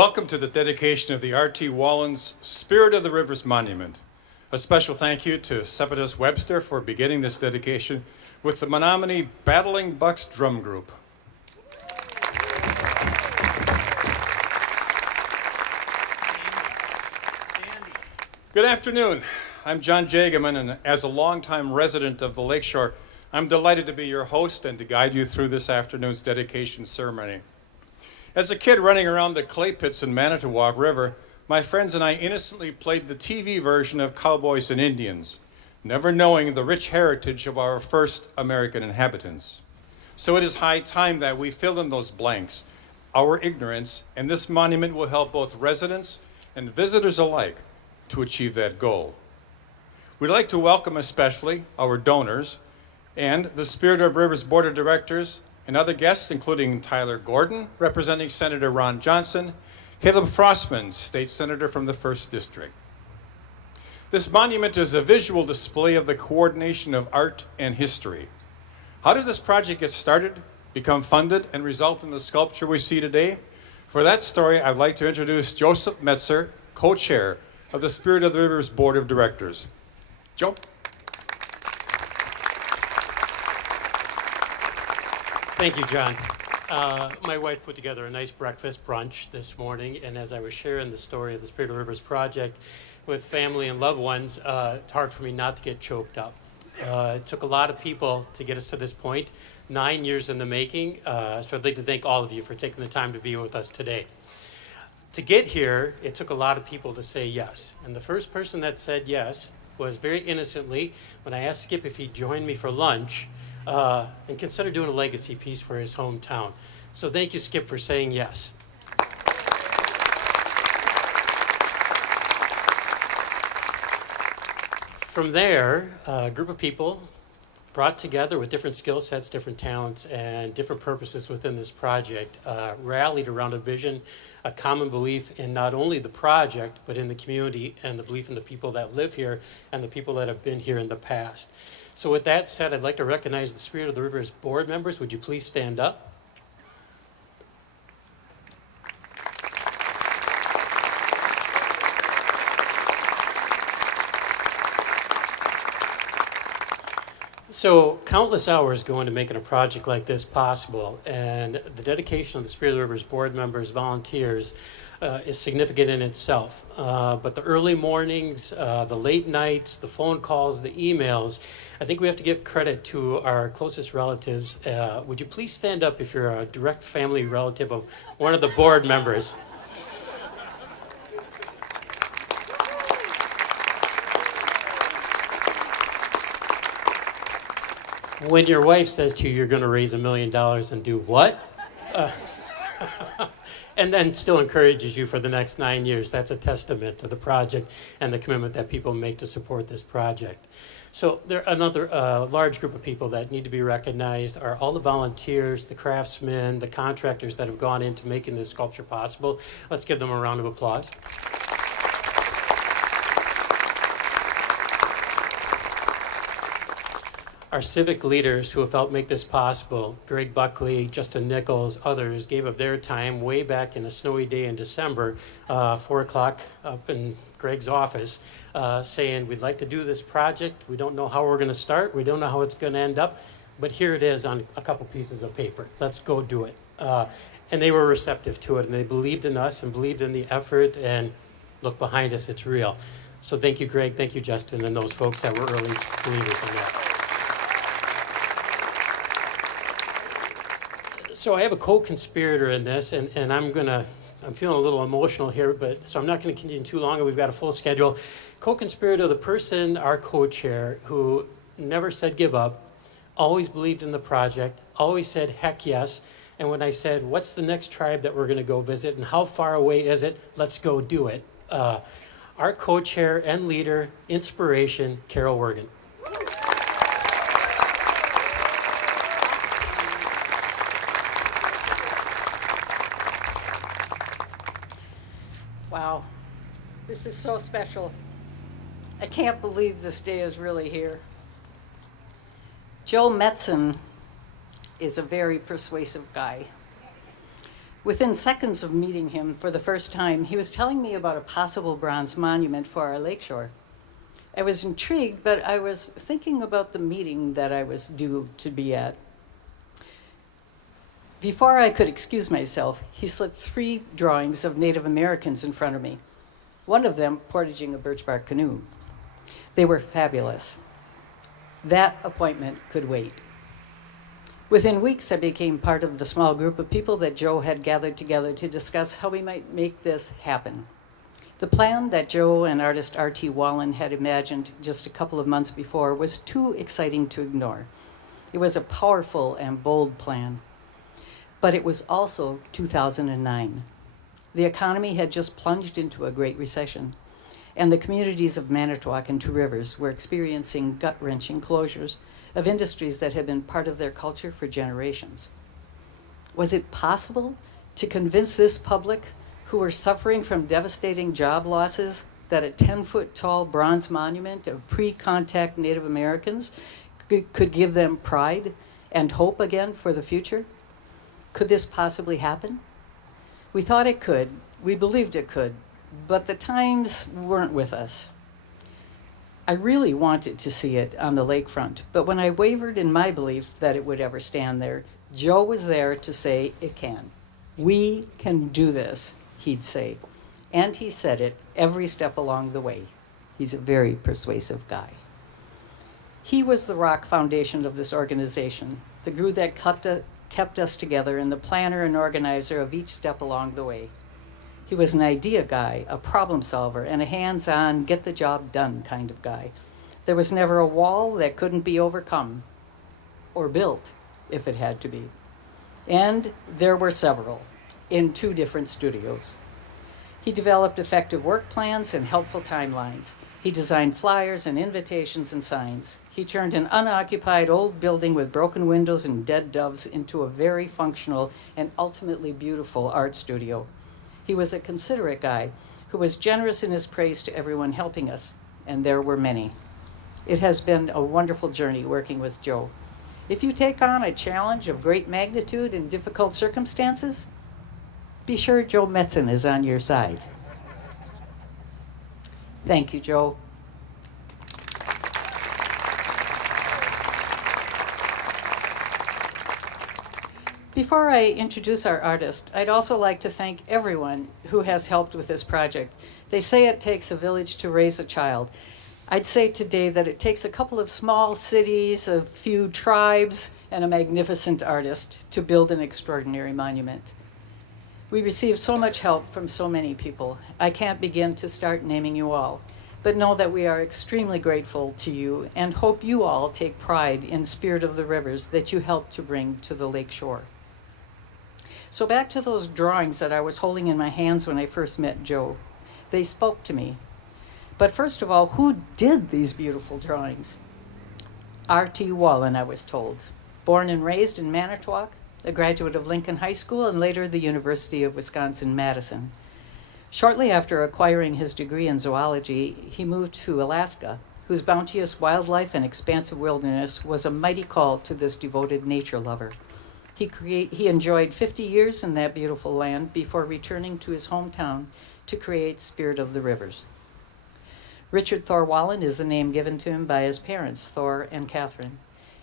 Welcome to the dedication of the R.T. Wallens Spirit of the Rivers Monument. A special thank you to Sepidus Webster for beginning this dedication with the Menominee Battling Bucks Drum Group. Good afternoon. I'm John Jagaman, and as a longtime resident of the Lakeshore, I'm delighted to be your host and to guide you through this afternoon's dedication ceremony. As a kid running around the clay pits in Manitowoc River, my friends and I innocently played the TV version of Cowboys and Indians, never knowing the rich heritage of our first American inhabitants. So it is high time that we fill in those blanks, our ignorance, and this monument will help both residents and visitors alike to achieve that goal. We'd like to welcome especially our donors and the Spirit of Rivers Board of Directors and other guests, including Tyler Gordon, representing Senator Ron Johnson, Caleb Frostman, State Senator from the 1st District. This monument is a visual display of the coordination of art and history. How did this project get started, become funded, and result in the sculpture we see today? For that story, I'd like to introduce Joseph Metzer, co-chair of the Spirit of the Rivers Board of Directors. Joe? Thank you, John. My wife put together a nice breakfast brunch this morning, and as I was sharing the story of the Spirit of Rivers project with family and loved ones, it's hard for me not to get choked up. It took a lot of people to get us to this point, 9 years in the making, so I'd like to thank all of you for taking the time to be with us today. To get here, it took a lot of people to say yes, and the first person that said yes was very innocently, when I asked Skip if he'd join me for lunch, and consider doing a legacy piece for his hometown. So thank you, Skip, for saying yes. From there, a group of people brought together with different skill sets, different talents, and different purposes within this project, rallied around a vision, a common belief in not only the project, but in the community and the belief in the people that live here and the people that have been here in the past. So with that said, I'd like to recognize the Spirit of the Rivers board members. Would you please stand up? So countless hours go into making a project like this possible, and the dedication of the Spirit of the Rivers board members, volunteers, is significant in itself. But the early mornings, the late nights, the phone calls, the emails, I think we have to give credit to our closest relatives. Would you please stand up if you're a direct family relative of one of the board members? When your wife says to you, you're going to raise $1 million and do what? And then still encourages you for the next 9 years. That's a testament to the project and the commitment that people make to support this project. So there another large group of people that need to be recognized are all the volunteers, the craftsmen, the contractors that have gone into making this sculpture possible. Let's give them a round of applause. Our civic leaders who have helped make this possible, Greg Buckley, Justin Nichols, others, gave of their time way back in a snowy day in December, 4 o'clock up in Greg's office, saying, we'd like to do this project. We don't know how we're going to start. We don't know how it's going to end up. But here it is on a couple pieces of paper. Let's go do it. And they were receptive to it, and they believed in us and believed in the effort. And look behind us, it's real. So thank you, Greg. Thank you, Justin, and those folks that were early believers in that. So I have a co-conspirator in this, and I'm feeling a little emotional here, so I'm not going to continue too long, and we've got a full schedule. Co-conspirator, the person, our co-chair, who never said give up, always believed in the project, always said heck yes, and when I said, what's the next tribe that we're going to go visit, and how far away is it? Let's go do it. Our co-chair and leader, inspiration, Carol Wergen. Wow, this is so special. I can't believe this day is really here. Joe Metzen is a very persuasive guy. Within seconds of meeting him for the first time, he was telling me about a possible bronze monument for our lakeshore. I was intrigued, but I was thinking about the meeting that I was due to be at. Before I could excuse myself, he slipped 3 drawings of Native Americans in front of me, one of them portaging a birch bark canoe. They were fabulous. That appointment could wait. Within weeks, I became part of the small group of people that Joe had gathered together to discuss how we might make this happen. The plan that Joe and artist R.T. Wallen had imagined just a couple of months before was too exciting to ignore. It was a powerful and bold plan. But it was also 2009. The economy had just plunged into a great recession, and the communities of Manitowoc and Two Rivers were experiencing gut-wrenching closures of industries that had been part of their culture for generations. Was it possible to convince this public, who were suffering from devastating job losses, that a 10-foot-tall bronze monument of pre-contact Native Americans could give them pride and hope again for the future? Could this possibly happen? We thought it could, we believed it could, but the times weren't with us. I really wanted to see it on the lakefront, but when I wavered in my belief that it would ever stand there, Joe was there to say it can. We can do this, he'd say. And he said it every step along the way. He's a very persuasive guy. He was the rock foundation of this organization, the glue that kept us together, and the planner and organizer of each step along the way. He was an idea guy, a problem solver, and a hands-on, get-the-job-done kind of guy. There was never a wall that couldn't be overcome or built if it had to be. And there were several in 2 different studios. He developed effective work plans and helpful timelines. He designed flyers and invitations and signs. He turned an unoccupied old building with broken windows and dead doves into a very functional and ultimately beautiful art studio. He was a considerate guy who was generous in his praise to everyone helping us, and there were many. It has been a wonderful journey working with Joe. If you take on a challenge of great magnitude in difficult circumstances, be sure Joe Metzen is on your side. Thank you, Joe. Before I introduce our artist, I'd also like to thank everyone who has helped with this project. They say it takes a village to raise a child. I'd say today that it takes a couple of small cities, a few tribes, and a magnificent artist to build an extraordinary monument. We received so much help from so many people. I can't begin to start naming you all, but know that we are extremely grateful to you and hope you all take pride in Spirit of the Rivers that you helped to bring to the lake shore. So back to those drawings that I was holding in my hands when I first met Joe. They spoke to me. But first of all, who did these beautiful drawings? R.T. Wallen, I was told. Born and raised in Manitowoc, a graduate of Lincoln High School and later the University of Wisconsin-Madison. Shortly after acquiring his degree in zoology, he moved to Alaska, whose bounteous wildlife and expansive wilderness was a mighty call to this devoted nature lover. He enjoyed 50 years in that beautiful land before returning to his hometown to create Spirit of the Rivers. Richard Thor Wallen is the name given to him by his parents, Thor and Catherine.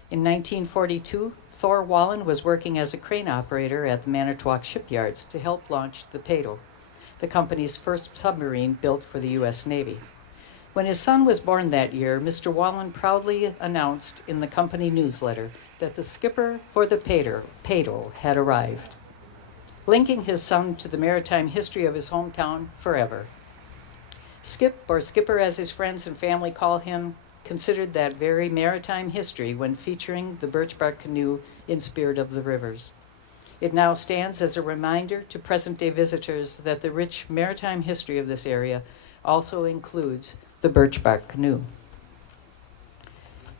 In 1942, Thor Wallen was working as a crane operator at the Manitowoc shipyards to help launch the Peyto, the company's first submarine built for the U.S. Navy. When his son was born that year, Mr. Wallen proudly announced in the company newsletter that the skipper for the Peyto had arrived, linking his son to the maritime history of his hometown forever. Skip, or Skipper as his friends and family call him, considered that very maritime history when featuring the birch bark canoe in Spirit of the Rivers. It now stands as a reminder to present-day visitors that the rich maritime history of this area also includes the birch bark canoe.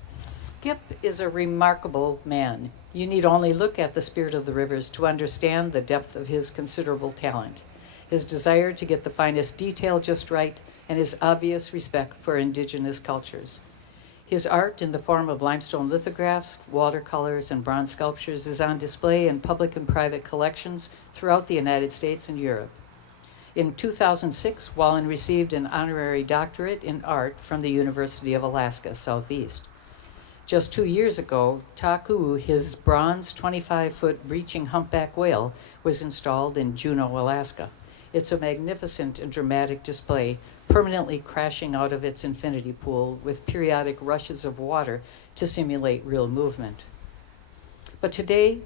Skip is a remarkable man. You need only look at the Spirit of the Rivers to understand the depth of his considerable talent, his desire to get the finest detail just right, and his obvious respect for indigenous cultures. His art in the form of limestone lithographs, watercolors, and bronze sculptures is on display in public and private collections throughout the United States and Europe. In 2006, Wallen received an honorary doctorate in art from the University of Alaska Southeast. Just 2 years ago, Taku, his bronze 25-foot breaching humpback whale, was installed in Juneau, Alaska. It's a magnificent and dramatic display, permanently crashing out of its infinity pool with periodic rushes of water to simulate real movement. But today,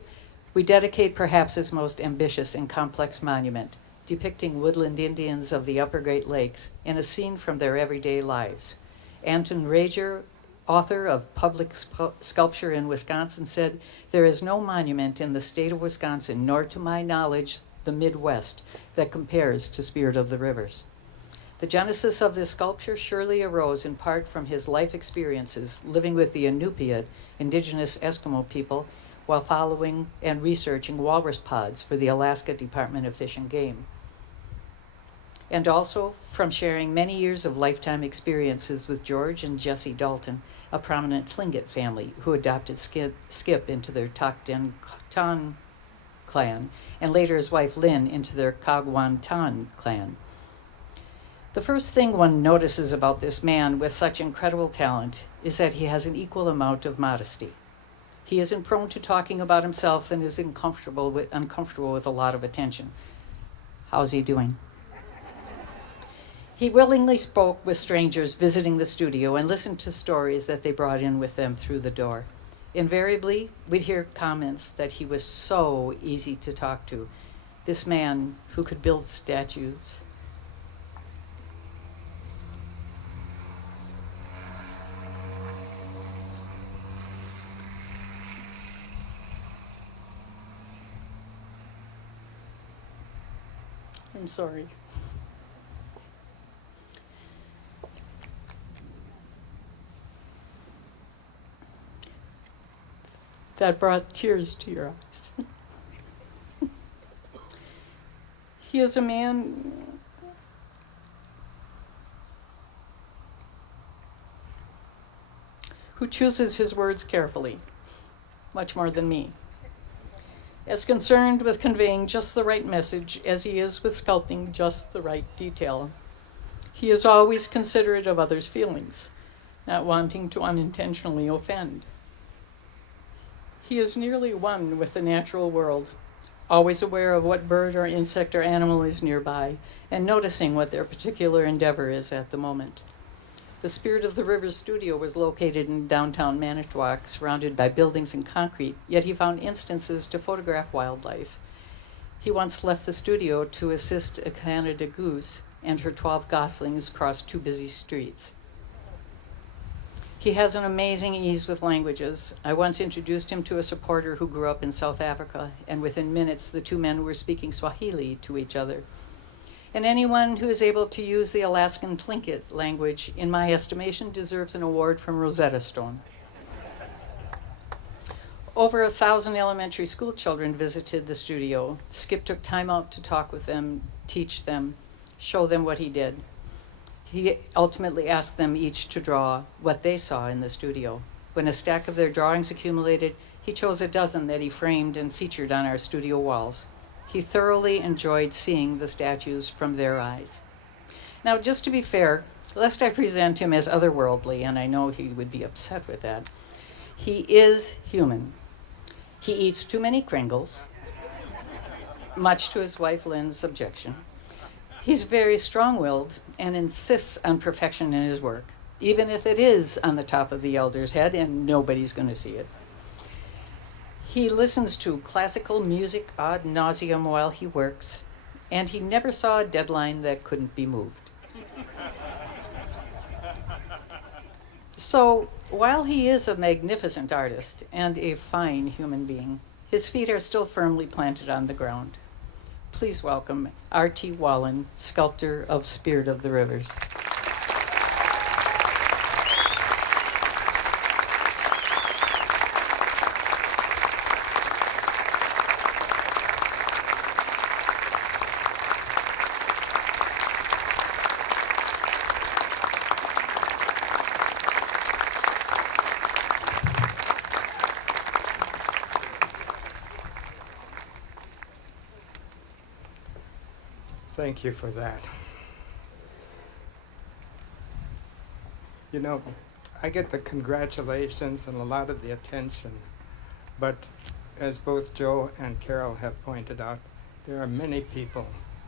we dedicate perhaps his most ambitious and complex monument, depicting woodland Indians of the upper Great Lakes in a scene from their everyday lives. Anton Rager, author of Public Sculpture in Wisconsin, said, "There is no monument in the state of Wisconsin, nor to my knowledge the Midwest, that compares to Spirit of the Rivers." The genesis of this sculpture surely arose in part from his life experiences living with the Inupiat, indigenous Eskimo people, while following and researching walrus pods for the Alaska Department of Fish and Game. And also from sharing many years of lifetime experiences with George and Jesse Dalton, a prominent Tlingit family who adopted Skip into their Takdentan clan, and later his wife Lynn into their Kagwantan clan. The first thing one notices about this man with such incredible talent is that he has an equal amount of modesty. He isn't prone to talking about himself and is uncomfortable with a lot of attention. How's he doing? He willingly spoke with strangers visiting the studio and listened to stories that they brought in with them through the door. Invariably, we'd hear comments that he was so easy to talk to, this man who could build statues. I'm sorry. That brought tears to your eyes. He is a man who chooses his words carefully, much more than me. As concerned with conveying just the right message as he is with sculpting just the right detail. He is always considerate of others' feelings, not wanting to unintentionally offend. He is nearly one with the natural world, always aware of what bird or insect or animal is nearby, and noticing what their particular endeavor is at the moment. The Spirit of the Rivers studio was located in downtown Manitowoc, surrounded by buildings and concrete, yet he found instances to photograph wildlife. He once left the studio to assist a Canada goose and her 12 goslings cross 2 busy streets. He has an amazing ease with languages. I once introduced him to a supporter who grew up in South Africa, and within minutes the two men were speaking Swahili to each other. And anyone who is able to use the Alaskan Tlingit language, in my estimation, deserves an award from Rosetta Stone. Over 1,000 elementary school children visited the studio. Skip took time out to talk with them, teach them, show them what he did. He ultimately asked them each to draw what they saw in the studio. When a stack of their drawings accumulated, he chose a dozen that he framed and featured on our studio walls. He thoroughly enjoyed seeing the statues from their eyes. Now, just to be fair, lest I present him as otherworldly, and I know he would be upset with that, he is human. He eats too many Kringles, much to his wife Lynn's objection. He's very strong-willed and insists on perfection in his work, even if it is on the top of the elder's head and nobody's going to see it. He listens to classical music ad nauseum while he works, and he never saw a deadline that couldn't be moved. So, while he is a magnificent artist and a fine human being, his feet are still firmly planted on the ground. Please welcome R.T. Wallen, sculptor of Spirit of the Rivers. thank you for that. You know, I get the congratulations and a lot of the attention, but as both Joe and Carol have pointed out, there are many people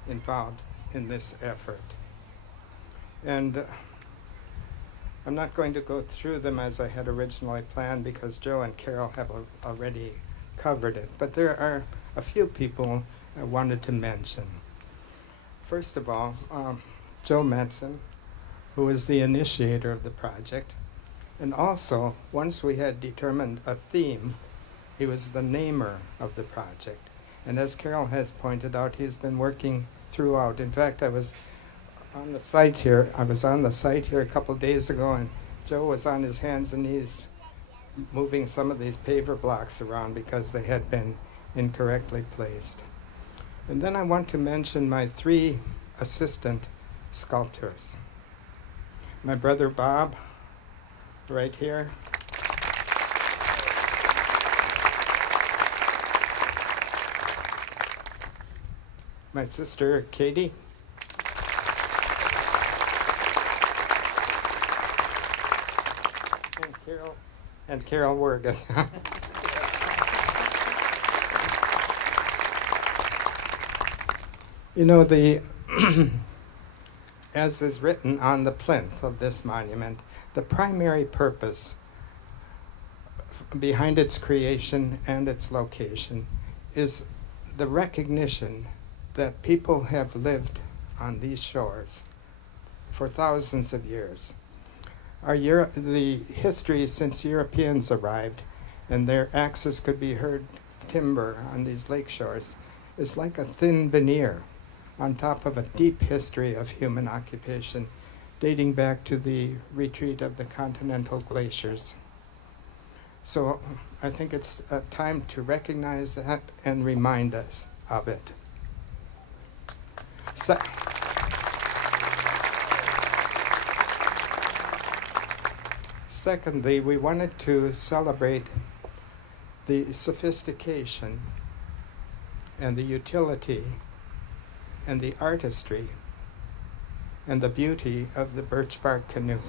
involved in this effort. And I'm not going to go through them as I had originally planned because Joe and Carol have already covered it, but there are a few people I wanted to mention. First of all, Joe Metzen, who was the initiator of the project, and also, once we had determined a theme, he was the namer of the project. And as Carol has pointed out, he's been working throughout. In fact, I was on the site here a couple days ago, and Joe was on his hands and knees moving some of these paver blocks around because they had been incorrectly placed. And then I want to mention my 3 assistant sculptors. My brother Bob, right here. My sister Katie. And Carol Wergen. You know, as is written on the plinth of this monument, the primary purpose behind its creation and its location is the recognition that people have lived on these shores for thousands of years. The history since Europeans arrived and their axes could be heard timber on these lake shores is like a thin veneer on top of a deep history of human occupation dating back to the retreat of the continental glaciers. So I think it's time to recognize that and remind us of it. Secondly, we wanted to celebrate the sophistication and the utility and the artistry and the beauty of the birch bark canoe,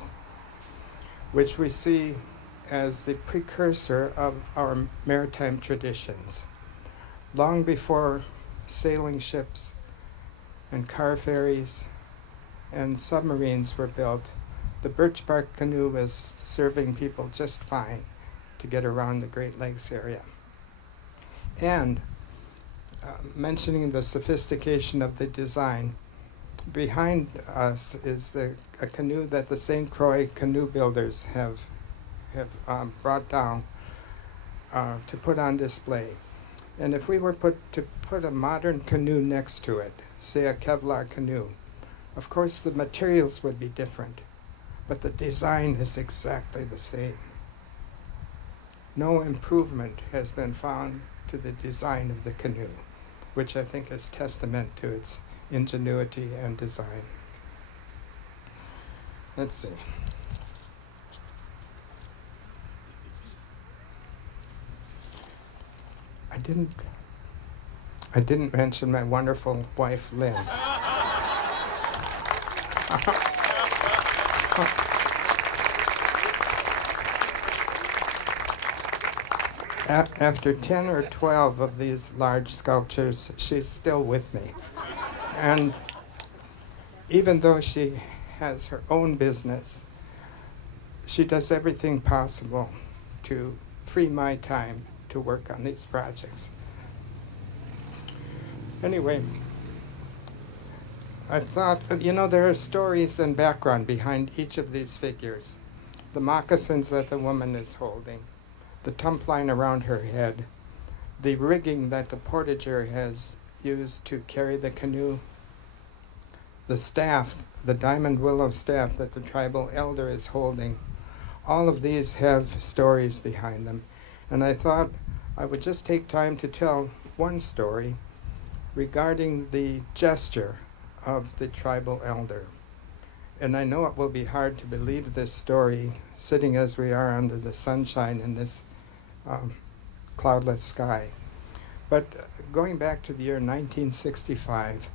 which we see as the precursor of our maritime traditions. Long before sailing ships and car ferries and submarines were built, the birch bark canoe was serving people just fine to get around the Great Lakes area. And mentioning the sophistication of the design, behind us is a canoe that the St. Croix canoe builders have brought down to put on display. And if we were to put a modern canoe next to it, say a Kevlar canoe, of course the materials would be different, but the design is exactly the same. No improvement has been found to the design of the canoe, which I think is testament to its ingenuity and design. Let's see. I didn't mention my wonderful wife, Lynn. After 10 or 12 of these large sculptures, she's still with me. And even though she has her own business, she does everything possible to free my time to work on these projects. Anyway, I thought, there are stories and background behind each of these figures. The moccasins that the woman is holding, the tumpline around her head, the rigging that the portager has used to carry the canoe, the staff, the diamond willow staff that the tribal elder is holding. All of these have stories behind them. And I thought I would just take time to tell one story regarding the gesture of the tribal elder. And I know it will be hard to believe this story sitting as we are under the sunshine in this cloudless sky. But going back to the year 1965,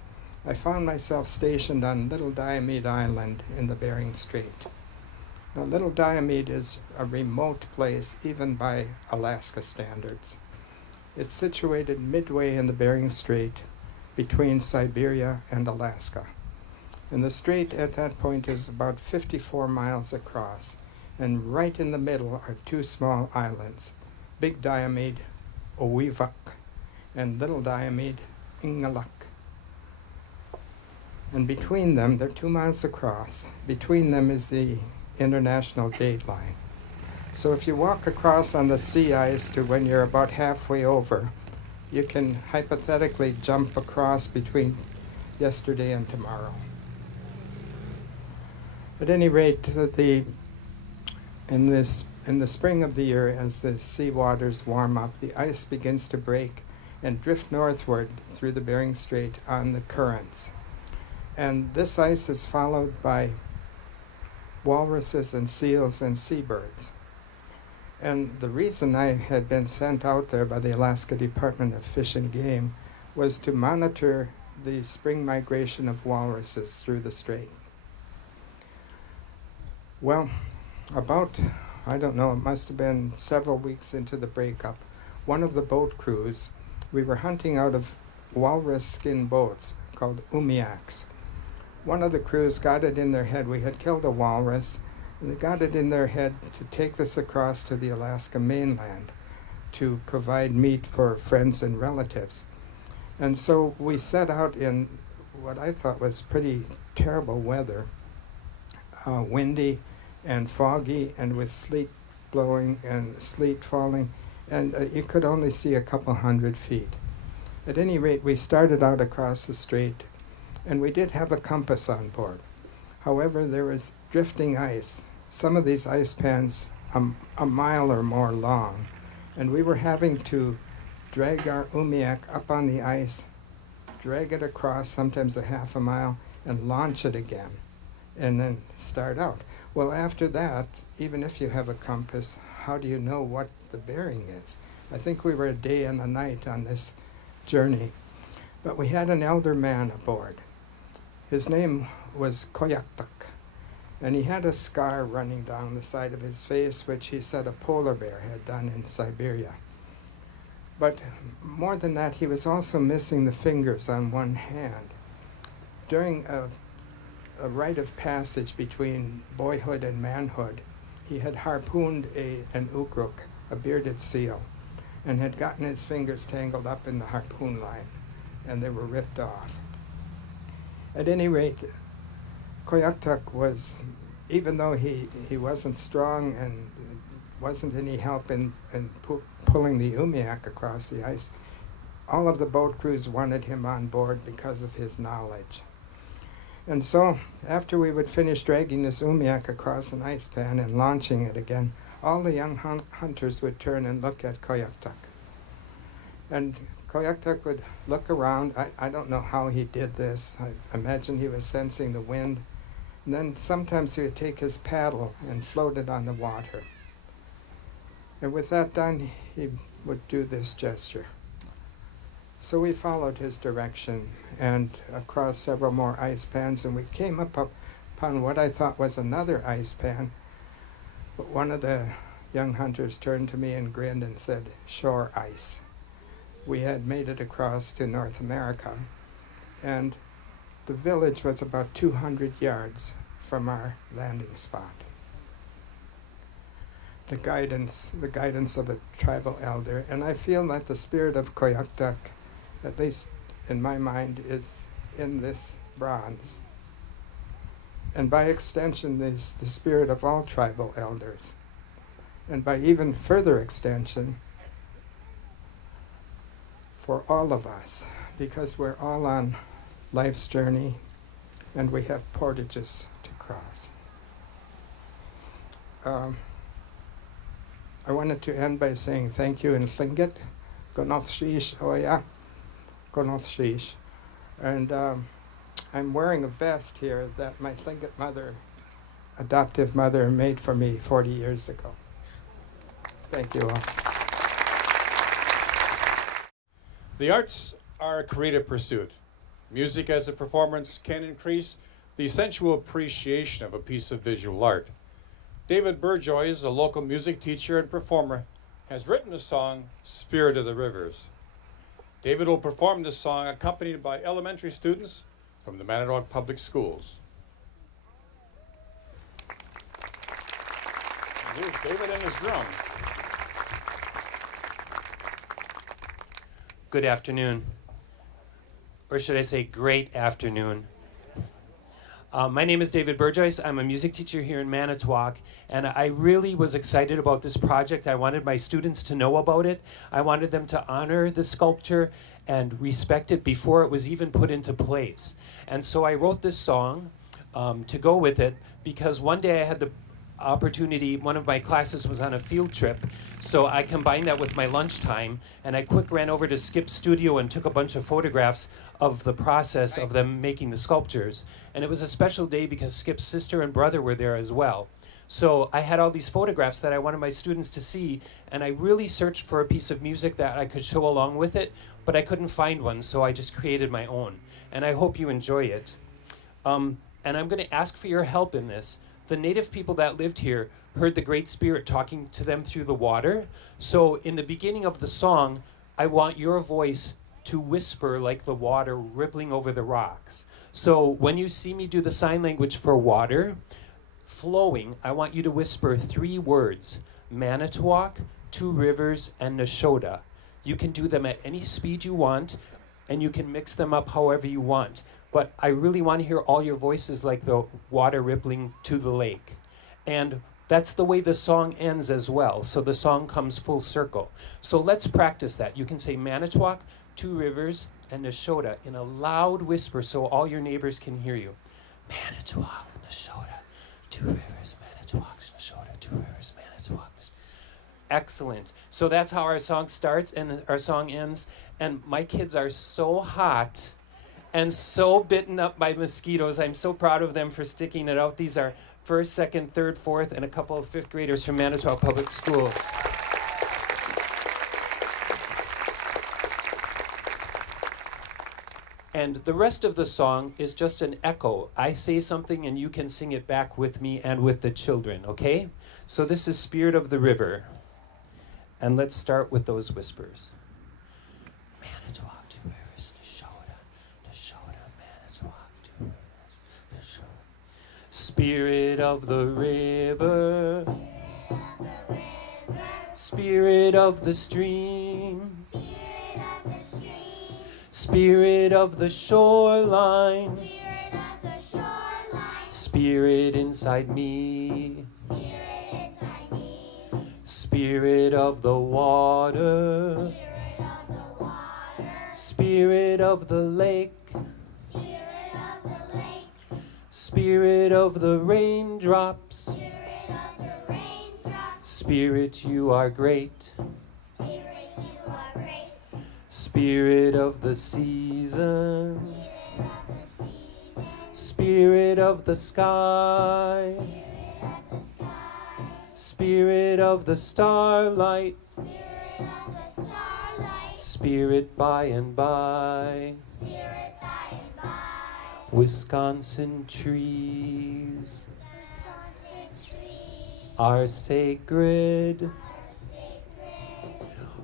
I found myself stationed on Little Diomede Island in the Bering Strait. Now, Little Diomede is a remote place, even by Alaska standards. It's situated midway in the Bering Strait between Siberia and Alaska. And the strait at that point is about 54 miles across. And right in the middle are two small islands, Big Diomede, Owiwak, and Little Diomede, Ingaluk. And between them, they're 2 miles across, between them is the international date line. So if you walk across on the sea ice to when you're about halfway over, you can hypothetically jump across between yesterday and tomorrow. At any rate, in the spring of the year, as the sea waters warm up, the ice begins to break and drift northward through the Bering Strait on the currents. And this ice is followed by walruses and seals and seabirds. And the reason I had been sent out there by the Alaska Department of Fish and Game was to monitor the spring migration of walruses through the strait. Well, about, I don't know, it must have been several weeks into the breakup, one of the boat crews, we were hunting out of walrus skin boats called umiaks. One of the crews got it in their head, we had killed a walrus, and they got it in their head to take this across to the Alaska mainland to provide meat for friends and relatives. And so we set out in what I thought was pretty terrible weather, windy and foggy and with sleet blowing and sleet falling, and you could only see a couple 100 feet. At any rate, we started out across the strait, and we did have a compass on board. However, there was drifting ice, some of these ice pans a mile or more long, and we were having to drag our umiak up on the ice, drag it across, sometimes a half a mile, and launch it again, and then start out. Well, after that, even if you have a compass, how do you know what the bearing is? I think we were a day and a night on this journey. But we had an elder man aboard. His name was Koyaktuk, and he had a scar running down the side of his face, which he said a polar bear had done in Siberia. But more than that, he was also missing the fingers on one hand. During a rite of passage between boyhood and manhood, he had harpooned an ukruk, a bearded seal, and had gotten his fingers tangled up in the harpoon line, and they were ripped off. At any rate, Koyaktuk was, even though he wasn't strong and wasn't any help in pulling the umiak across the ice, all of the boat crews wanted him on board because of his knowledge. And so, after we would finish dragging this umiak across an ice pan and launching it again, all the young hunters would turn and look at Koyaktuk. And Koyaktuk would look around. I don't know how he did this. I imagine he was sensing the wind. And then sometimes he would take his paddle and float it on the water. And with that done, he would do this gesture. So we followed his direction and across several more ice pans, and we came upon what I thought was another ice pan. But one of the young hunters turned to me and grinned and said, "Shore ice." We had made it across to North America, and the village was about 200 yards from our landing spot. The guidance of a tribal elder, and I feel that the spirit of Koyaktuk, at least in my mind, is in this bronze. And by extension, is the spirit of all tribal elders. And by even further extension, for all of us, because we're all on life's journey and we have portages to cross. I wanted to end by saying thank you in Tlingit, Gonoth Shish Oya, Gonoth Shish. And I'm wearing a vest here that my Tlingit mother, adoptive mother, made for me 40 years ago. Thank you all. The arts are a creative pursuit. Music as a performance can increase the sensual appreciation of a piece of visual art. David Burjois, a local music teacher and performer, has written the song Spirit of the Rivers. David will perform this song accompanied by elementary students from the Manitowoc Public Schools. And here's David and his drum. Good afternoon, or should I say great afternoon. My name is David Burjois. I'm a music teacher here in Manitowoc, and I really was excited about this project. I wanted my students to know about it. I wanted them to honor the sculpture and respect it before it was even put into place. And so I wrote this song to go with it because one day I had the opportunity, one of my classes was on a field trip, so I combined that with my lunchtime, and I quick ran over to Skip's studio and took a bunch of photographs of the process of them making the sculptures. And it was a special day because Skip's sister and brother were there as well. So I had all these photographs that I wanted my students to see, and I really searched for a piece of music that I could show along with it, but I couldn't find one, so I just created my own. And I hope you enjoy it. And I'm going to ask for your help in this. The native people that lived here heard the Great Spirit talking to them through the water. So in the beginning of the song, I want your voice to whisper like the water rippling over the rocks. So when you see me do the sign language for water flowing, I want you to whisper 3 words: Manitowoc, Two Rivers, and Nashotah. You can do them at any speed you want, and you can mix them up however you want. But I really want to hear all your voices like the water rippling to the lake. And that's the way the song ends as well. So the song comes full circle. So let's practice that. You can say Manitowoc, Two Rivers, and Nashotah in a loud whisper so all your neighbors can hear you. Manitowoc, Nashotah, Two Rivers, Manitowoc, Nashotah, Two Rivers, Manitowoc. Excellent. So that's how our song starts and our song ends. And my kids are so hot and so bitten up by mosquitoes. I'm so proud of them for sticking it out. These are 1st, 2nd, 3rd, 4th, and a couple of 5th graders from Manitowoc Public Schools. And the rest of the song is just an echo. I say something and you can sing it back with me and with the children, okay? So this is Spirit of the River. And let's start with those whispers. Manitowoc. Spirit of the river, Spirit of the stream, Spirit of the shoreline, Spirit inside me, Spirit of the water, Spirit of the lake, Spirit of the raindrops, Spirit, you are great, Spirit of the seasons, Spirit of the sky, Spirit of the starlight, Spirit by and by. Wisconsin trees are sacred,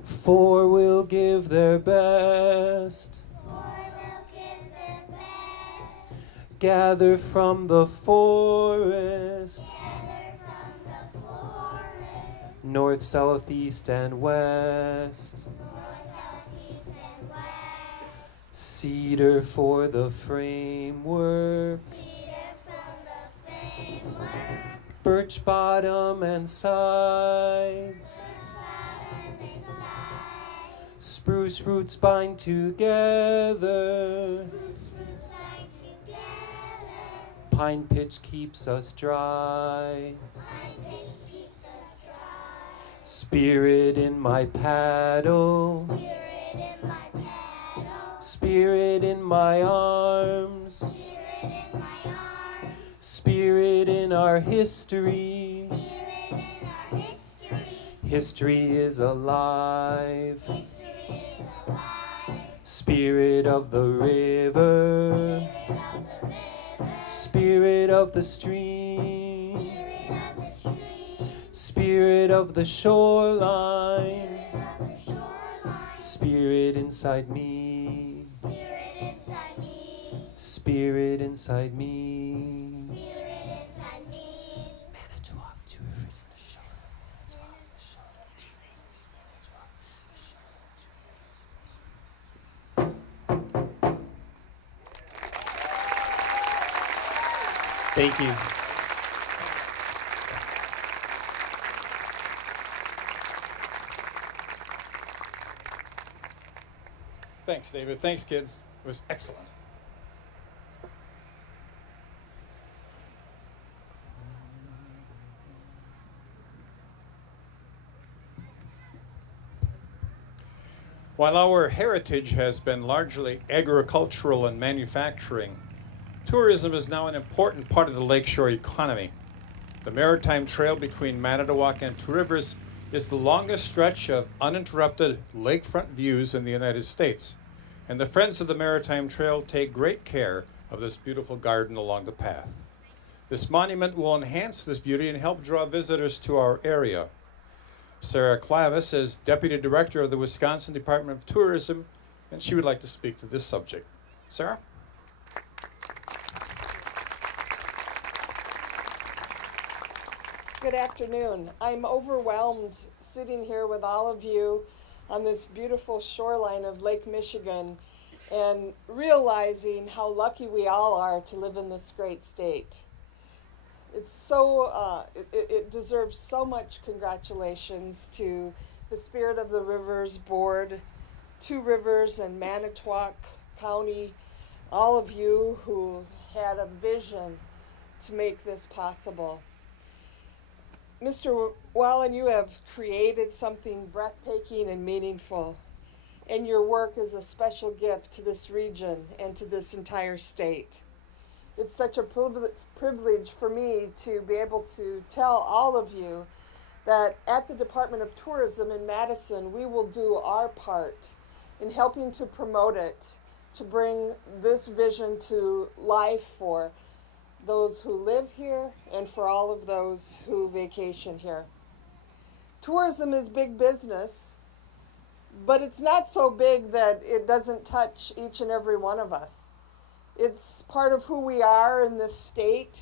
for will give their best, gather from the forest, north, south, east, and west. Cedar for the framework, birch bottom and sides, spruce roots bind together, pine pitch keeps us dry, spirit in my paddle, Spirit in my arms, Spirit in our history, History is alive, Spirit of the river, Spirit of the stream, Spirit of the shoreline, Spirit inside me, Spirit inside me. Manitowoc, 2 rivers in the shore. Manitowoc, the shore. 2 rivers. Manitowoc, the shore. Thank you. Thanks, David. Thanks, kids. It was excellent. While our heritage has been largely agricultural and manufacturing, tourism is now an important part of the lakeshore economy. The Maritime Trail between Manitowoc and Two Rivers is the longest stretch of uninterrupted lakefront views in the United States, and the Friends of the Maritime Trail take great care of this beautiful garden along the path. This monument will enhance this beauty and help draw visitors to our area. Sarah Clavis is Deputy Director of the Wisconsin Department of Tourism, and she would like to speak to this subject. Sarah? Good afternoon. I'm overwhelmed sitting here with all of you on this beautiful shoreline of Lake Michigan and realizing how lucky we all are to live in this great state. It's so, it deserves so much congratulations to the Spirit of the Rivers Board, Two Rivers and Manitowoc County, all of you who had a vision to make this possible. Mr. Wallen, you have created something breathtaking and meaningful, and your work is a special gift to this region and to this entire state. It's such a privilege for me to be able to tell all of you that at the Department of Tourism in Madison, we will do our part in helping to promote it, to bring this vision to life for those who live here and for all of those who vacation here. Tourism is big business, but it's not so big that it doesn't touch each and every one of us. It's part of who we are in this state.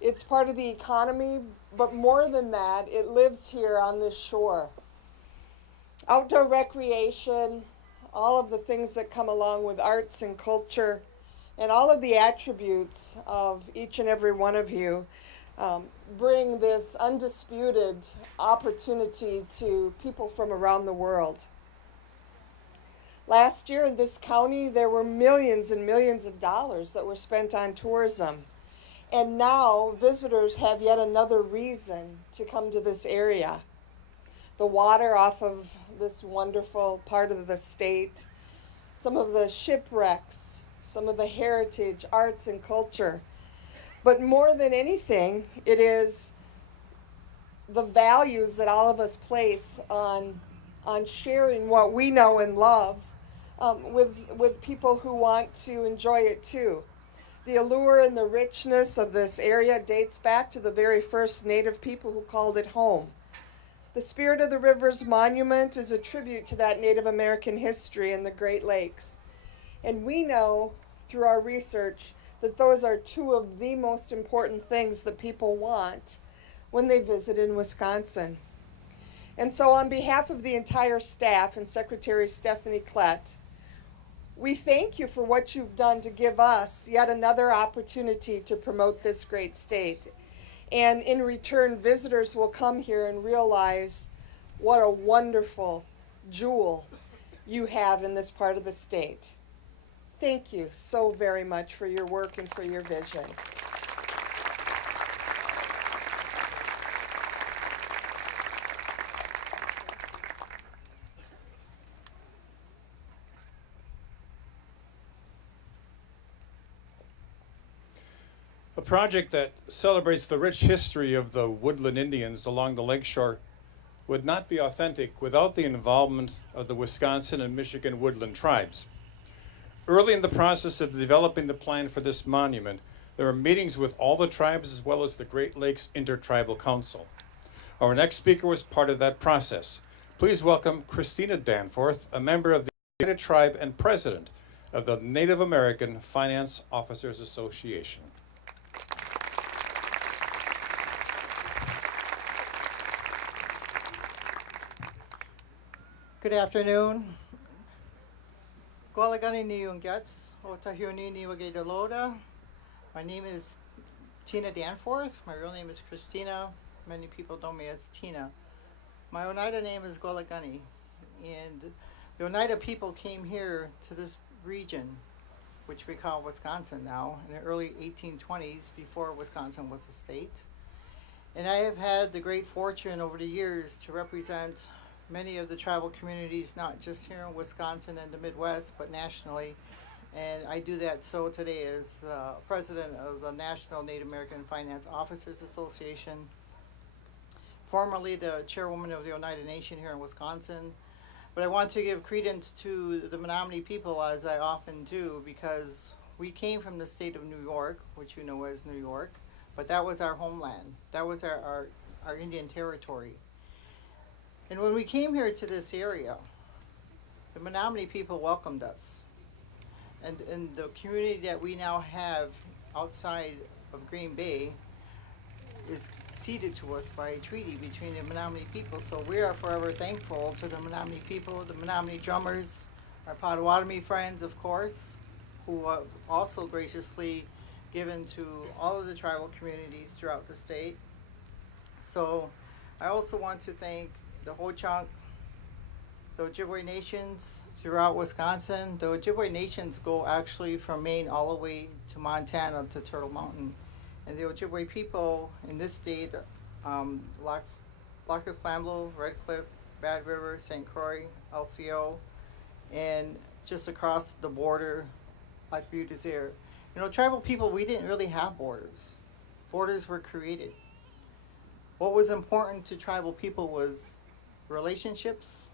It's part of the economy, but more than that, it lives here on this shore. Outdoor recreation, all of the things that come along with arts and culture, and all of the attributes of each and every one of you bring this undisputed opportunity to people from around the world. Last year in this county, there were millions and millions of dollars that were spent on tourism. And now visitors have yet another reason to come to this area. The water off of this wonderful part of the state, some of the shipwrecks, some of the heritage, arts, and culture. But more than anything, it is the values that all of us place on sharing what we know and love with people who want to enjoy it too. The allure and the richness of this area dates back to the very first Native people who called it home. The Spirit of the Rivers Monument is a tribute to that Native American history in the Great Lakes. And we know through our research that those are two of the most important things that people want when they visit in Wisconsin. And so on behalf of the entire staff and Secretary Stephanie Klett, we thank you for what you've done to give us yet another opportunity to promote this great state. And in return, visitors will come here and realize what a wonderful jewel you have in this part of the state. Thank you so very much for your work and for your vision. A project that celebrates the rich history of the woodland Indians along the lakeshore would not be authentic without the involvement of the Wisconsin and Michigan woodland tribes. Early in the process of developing the plan for this monument, there were meetings with all the tribes as well as the Great Lakes Intertribal Council. Our next speaker was part of that process. Please welcome Christina Danforth, a member of the United Tribe and president of the Native American Finance Officers Association. Good afternoon. Gwalagani ni Yungets, Otahioni ni Wagedaloda. My name is Tina Danforth. My real name is Christina. Many people know me as Tina. My Oneida name is Gwalagani. And the Oneida people came here to this region, which we call Wisconsin now, in the early 1820s, before Wisconsin was a state. And I have had the great fortune over the years to represent many of the tribal communities, not just here in Wisconsin and the Midwest, but nationally. And I do that so today as president of the National Native American Finance Officers Association, formerly the chairwoman of the Oneida Nation here in Wisconsin. But I want to give credence to the Menominee people, as I often do, because we came from the state of New York, which you know as New York, but that was our homeland. That was our Indian territory. And when we came here to this area, the Menominee people welcomed us. And the community that we now have outside of Green Bay is ceded to us by a treaty between the Menominee people. So we are forever thankful to the Menominee people, the Menominee drummers, our Potawatomi friends, of course, who have also graciously given to all of the tribal communities throughout the state. So I also want to thank the Ho-Chunk, the Ojibwe nations throughout Wisconsin. The Ojibwe nations go actually from Maine all the way to Montana to Turtle Mountain. And the Ojibwe people in this state, Lac du Flambeau, Red Cliff, Bad River, St. Croix, LCO, and just across the border, Lac Vieux Desert. You know, tribal people, we didn't really have borders. Borders were created. What was important to tribal people was relationships,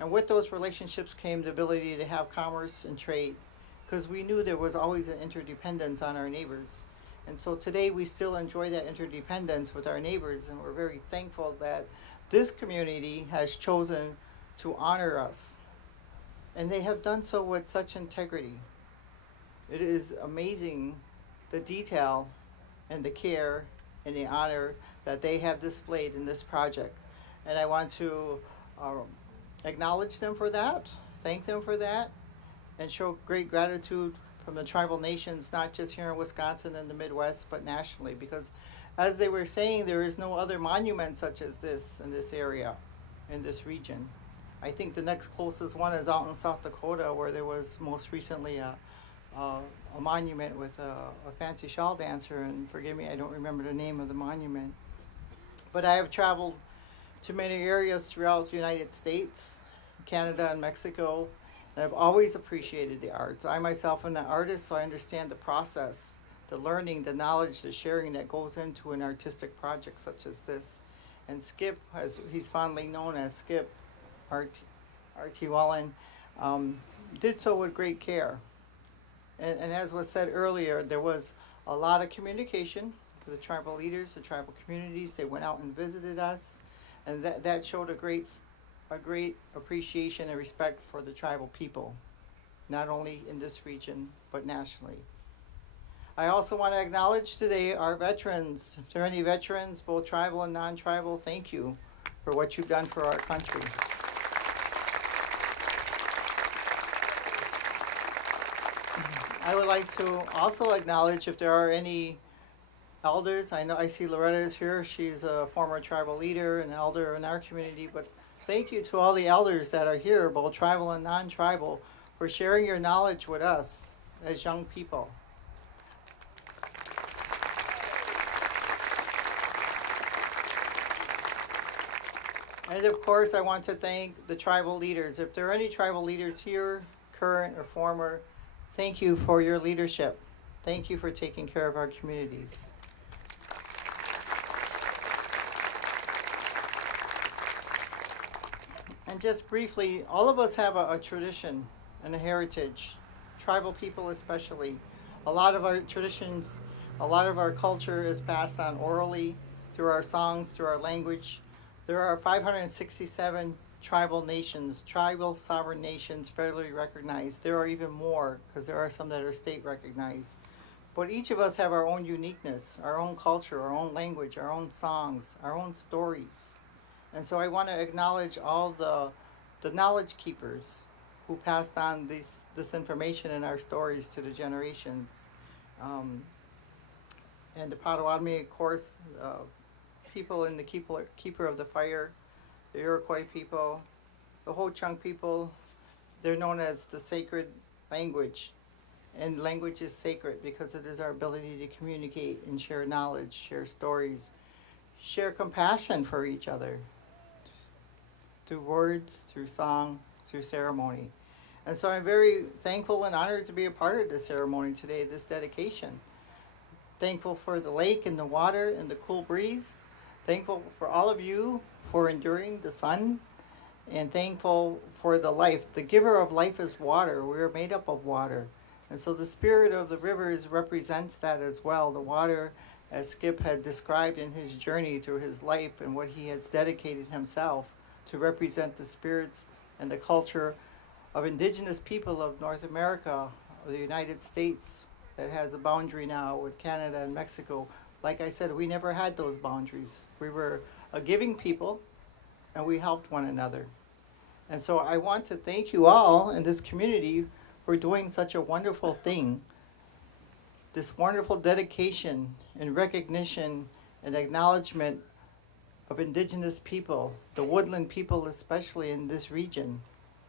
and with those relationships came the ability to have commerce and trade, because we knew there was always an interdependence on our neighbors. And so today we still enjoy that interdependence with our neighbors, and we're very thankful that this community has chosen to honor us. And they have done so with such integrity. It is amazing the detail and the care and the honor that they have displayed in this project. And I want to acknowledge them for that, thank them for that, and show great gratitude from the tribal nations, not just here in Wisconsin and the Midwest, but nationally. Because as they were saying, there is no other monument such as this in this area, in this region. I think the next closest one is out in South Dakota, where there was most recently a monument with a fancy shawl dancer, and forgive me, I don't remember the name of the monument. But I have traveled to many areas throughout the United States, Canada, and Mexico, and I've always appreciated the arts. I myself am an artist, so I understand the process, the learning, the knowledge, the sharing that goes into an artistic project such as this. And Skip, as he's fondly known as Skip, R.T. Wallen, did so with great care. And as was said earlier, there was a lot of communication with the tribal leaders, the tribal communities. They went out and visited us, and that showed a great appreciation and respect for the tribal people, not only in this region, but nationally. I also want to acknowledge today our veterans. If there are any veterans, both tribal and non-tribal, thank you for what you've done for our country. I would like to also acknowledge if there are any elders. I know I see Loretta is here. She's a former tribal leader and elder in our community, but thank you to all the elders that are here, both tribal and non-tribal, for sharing your knowledge with us as young people. And of course, I want to thank the tribal leaders. If there are any tribal leaders here, current or former, thank you for your leadership. Thank you for taking care of our communities. And just briefly, all of us have a tradition and a heritage. tribal people especially. A lot of our traditions, a lot of our culture is passed on orally through our songs, through our language. There are 567 tribal nations, tribal sovereign nations federally recognized. There are even more because there are some that are state recognized. But each of us have our own uniqueness, our own culture, our own language, our own songs, our own stories. And so I want to acknowledge all the knowledge keepers who passed on this information and our stories to the generations. And the Potawatomi, of course, people in the keeper of the fire, the Iroquois people, the Ho-Chunk people, they're known as the sacred language. And language is sacred because it is our ability to communicate and share knowledge, share stories, share compassion for each other through words, through song, through ceremony. And so I'm very thankful and honored to be a part of this ceremony today, this dedication. Thankful for the lake and the water and the cool breeze. Thankful for all of you for enduring the sun. And thankful for the life. The giver of life is water. We are made up of water. And so the spirit of the rivers represents that as well. The water, as Skip had described in his journey through his life and what he has dedicated himself to represent the spirits and the culture of indigenous people of North America, of the United States, that has a boundary now with Canada and Mexico. Like I said, we never had those boundaries. We were a giving people, and we helped one another. And so I want to thank you all in this community for doing such a wonderful thing. This wonderful dedication and recognition and acknowledgement of indigenous people, the woodland people especially in this region.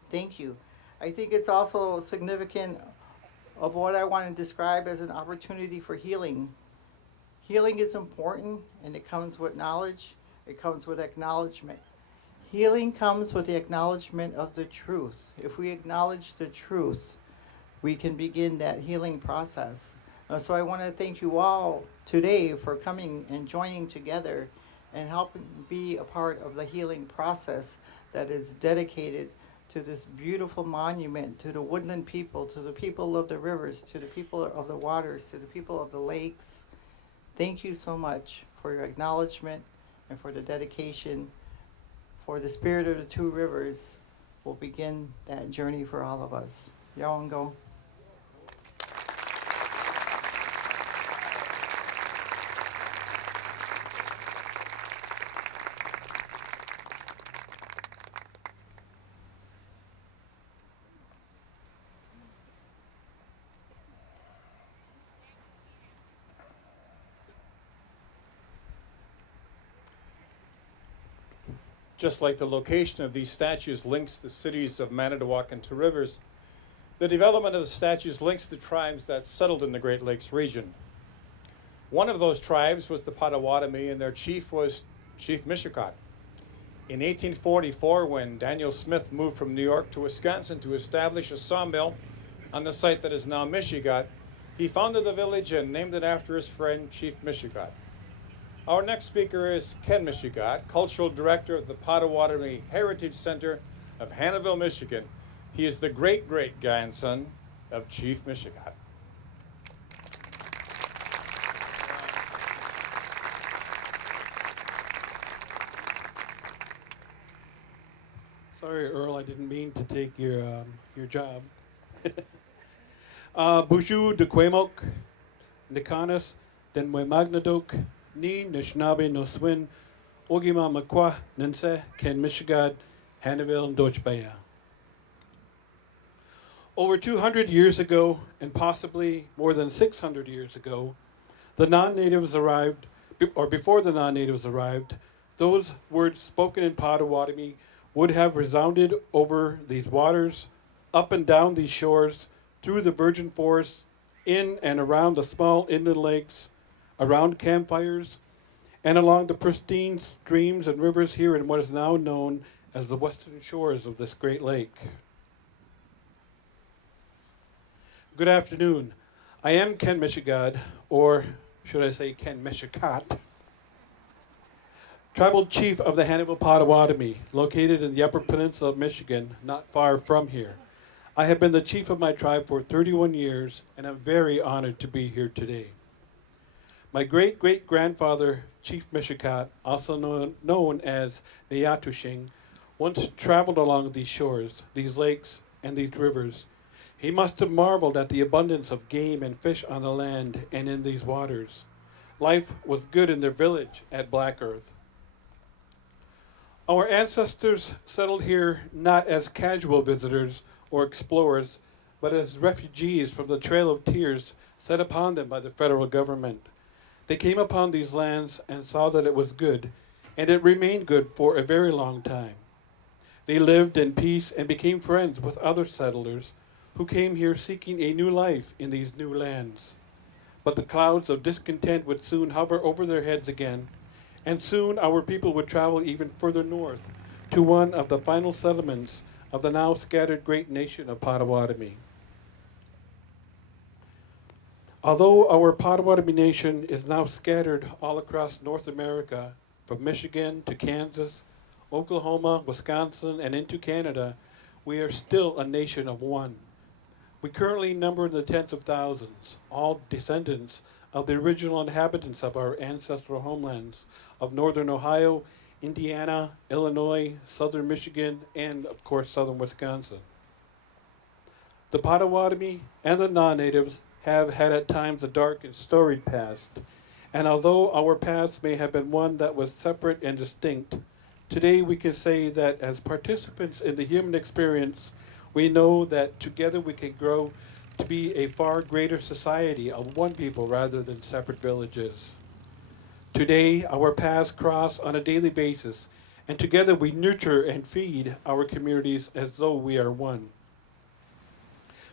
Thank you. I think it's also significant of what I want to describe as an opportunity for healing. Healing is important, and it comes with knowledge. It comes with acknowledgement. Healing comes with the acknowledgement of the truth. If we acknowledge the truth, we can begin that healing process. So I want to thank you all today for coming and joining together and helping be a part of the healing process that is dedicated to this beautiful monument, to the woodland people, to the people of the rivers, to the people of the waters, to the people of the lakes. Thank you so much for your acknowledgement and for the dedication. For the spirit of the two rivers will begin that journey for all of us. Yawango. Just like the location of these statues links the cities of Manitowoc and Two Rivers, the development of the statues links the tribes that settled in the Great Lakes region. One of those tribes was the Potawatomi, and their chief was Chief Mishicot. In 1844, when Daniel Smith moved from New York to Wisconsin to establish a sawmill on the site that is now Michigat, he founded the village and named it after his friend, Chief Mishicot. Our next speaker is Ken Mishigat, Cultural Director of the Potawatomi Heritage Center of Hannahville, Michigan. He is the great-great-grandson of Chief Mishigat. Sorry, Earl, I didn't mean to take your job. Bushu de Quemok, Nikanis, Denwe Magnadok, Ni Nishnabe no Swin, Ogima Makwa, Nense, Ken Michigan, Hannahville, and Dochbaya. Over 200 years ago, and possibly more than 600 years ago, the non-natives arrived, or before the non-natives arrived, those words spoken in Potawatomi would have resounded over these waters, up and down these shores, through the virgin forests, in and around the small inland lakes, around campfires, and along the pristine streams and rivers here in what is now known as the western shores of this great lake. Good afternoon. I am Ken Mishigad, or should I say Ken Mishikat, Tribal Chief of the Hannahville Potawatomi, located in the Upper Peninsula of Michigan, not far from here. I have been the chief of my tribe for 31 years, and I'm very honored to be here today. My great-great-grandfather, Chief Mishikat, also known as Nayatushing, once traveled along these shores, these lakes, and these rivers. He must have marveled at the abundance of game and fish on the land and in these waters. Life was good in their village at Black Earth. Our ancestors settled here not as casual visitors or explorers, but as refugees from the Trail of Tears set upon them by the federal government. They came upon these lands and saw that it was good, and it remained good for a very long time. They lived in peace and became friends with other settlers who came here seeking a new life in these new lands. But the clouds of discontent would soon hover over their heads again, and soon our people would travel even further north to one of the final settlements of the now scattered great nation of Potawatomi. Although our Potawatomi nation is now scattered all across North America, from Michigan to Kansas, Oklahoma, Wisconsin, and into Canada, we are still a nation of one. We currently number in the tens of thousands, all descendants of the original inhabitants of our ancestral homelands of northern Ohio, Indiana, Illinois, southern Michigan, and of course southern Wisconsin. The Potawatomi and the non-natives have had at times a dark and storied past, and although our past may have been one that was separate and distinct, today we can say that as participants in the human experience, we know that together we can grow to be a far greater society of one people rather than separate villages. Today, our paths cross on a daily basis, and together we nurture and feed our communities as though we are one.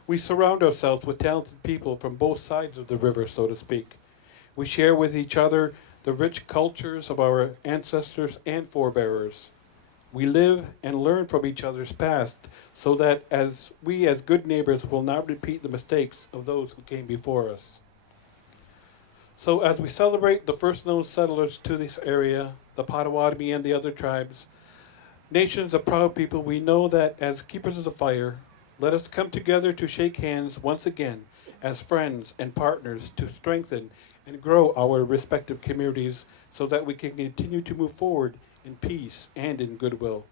We surround ourselves with talented people from both sides of the river, so to speak. We share with each other the rich cultures of our ancestors and forebears. We live and learn from each other's past so that as good neighbors will not repeat the mistakes of those who came before us. So as we celebrate the first known settlers to this area, the Potawatomi and the other tribes, nations of proud people, we know that as keepers of the fire, let us come together to shake hands once again as friends and partners to strengthen and grow our respective communities so that we can continue to move forward in peace and in goodwill.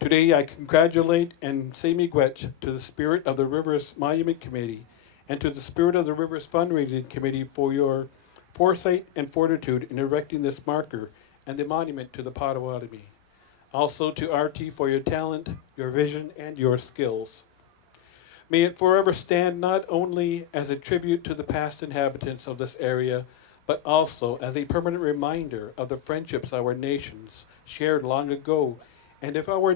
Today I congratulate and say miigwech to the Spirit of the Rivers Monument Committee and to the Spirit of the Rivers Fundraising Committee for your foresight and fortitude in erecting this marker and the monument to the Potawatomi. Also to RT for your talent, your vision, and your skills. May it forever stand not only as a tribute to the past inhabitants of this area, but also as a permanent reminder of the friendships our nations shared long ago. And if our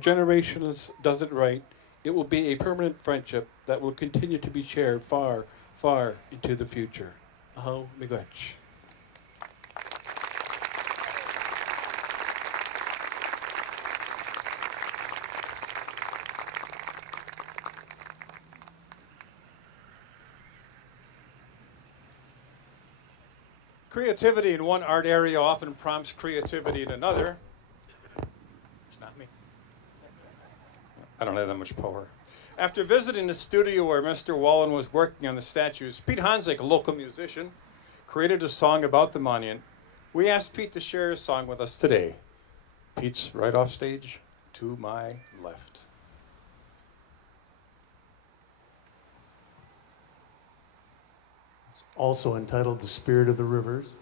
generations does it right, it will be a permanent friendship that will continue to be shared far, far into the future. Aho miigwech. Creativity in one art area often prompts creativity in another. It's not me. I don't have that much power. After visiting the studio where Mr. Wallen was working on the statues, Pete Honzik, a local musician, created a song about the monument. We asked Pete to share his song with us today. Pete's right off stage to my left. It's also entitled The Spirit of the Rivers.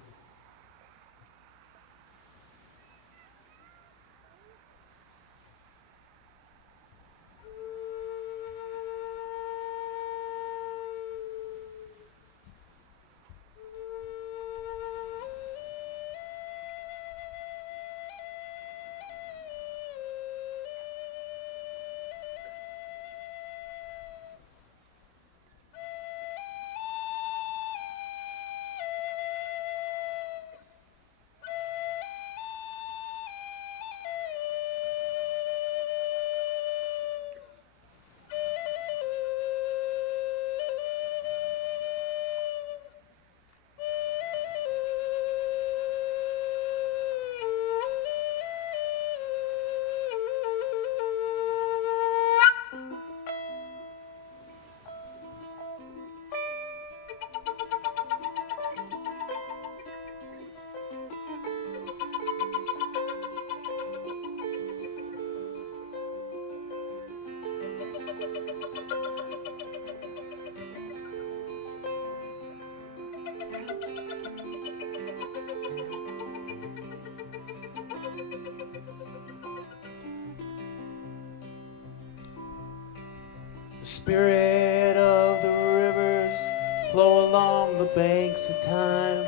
The spirit of the rivers flow along the banks of time,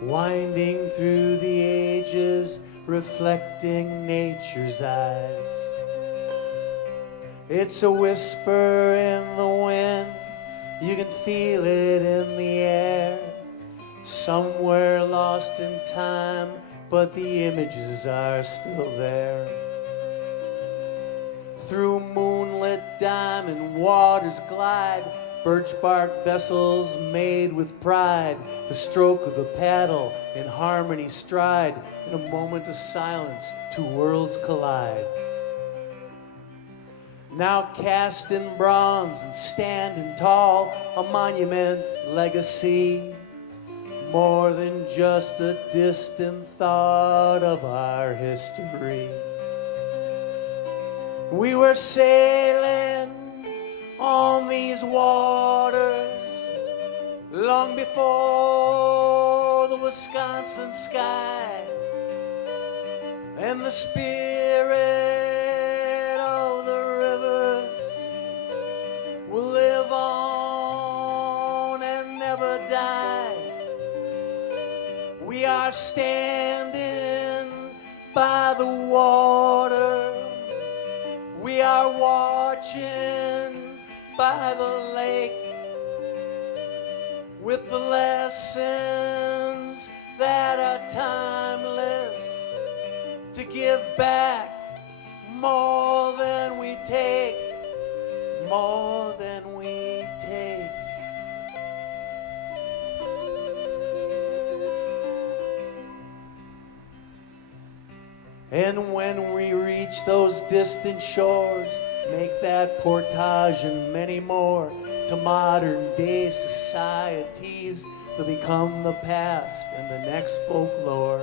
winding through the ages, reflecting nature's eyes. It's a whisper in the wind, you can feel it in the air, somewhere lost in time, but the images are still there. Through moonlit diamond waters glide birch bark vessels made with pride. The stroke of the paddle in harmony stride. In a moment of silence, two worlds collide. Now cast in bronze and standing tall, a monument legacy, more than just a distant thought of our history. We were sailing on these waters long before the Wisconsin sky, and the spirit of the rivers will live on and never die. We are standing by the water, we are watching by the lake, with the lessons that are timeless, to give back more than we take, more than we take. And when we reach those distant shores, make that portage and many more to modern day societies that become the past and the next folklore.